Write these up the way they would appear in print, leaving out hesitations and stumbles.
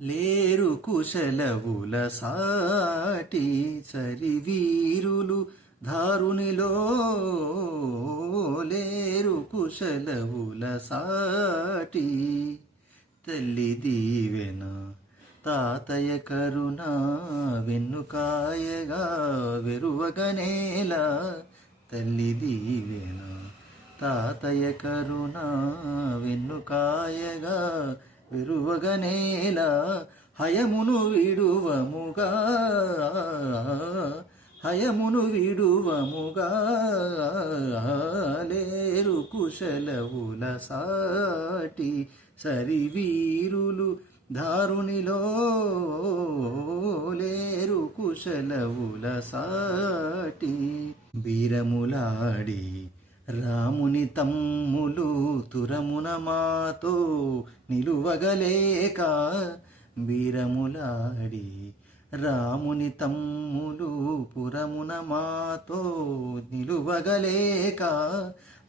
లేరు కుశలవుల సాటి సరివీరులు ధారునిలో, లేరు కుశలవుల సాటి. తల్లి దీవెన తాతయ్య కరుణ వెన్నుకాయగా వెరువగనేలా, తల్లి దీవెన తాతయ్య కరుణ వెన్నుకాయగా వెరువగనేలా. హయమును విడువముగా, హయమును విడువముగా, లేరు కుశలవుల సాటి సరివీరులు ధారునిలో, లేరు కుశలవుల సాటి. బీరములాడి రాముని తమ్ములు తురమున మాతో నిలువగలేక, బీరములాడి రాముని తమ్ములు పురమున మాతో నిలువగలేక,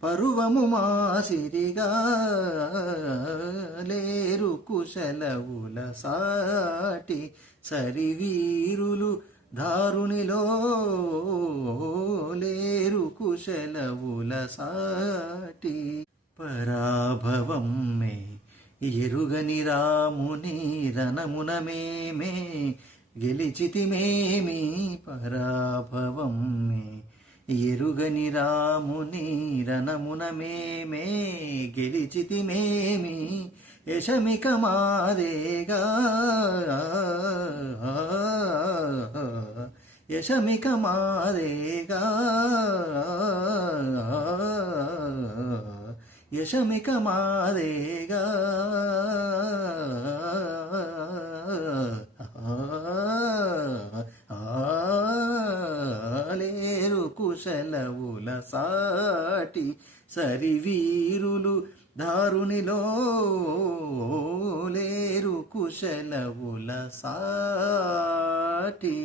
పరువము మాసిరిగా లేరు కుశలవుల సాటి సరివీరులు ధారునిలో, లేరు కుశలవుల సాటి. పరాభవం మే ఎరుగని రాముని రణమున మేమే గెలిచితిమేమి, పరాభవం మే ఎరుగని రాముని రణమున మేమే గెలిచితిమేమి. యశమిక మాదేగా, యశమిక మాదేగా, యశమిక మాదేగా. లేరు కుశలవుల సాటి సరివీరులు ధారునిలో, లేరు కుశలవుల సాటి.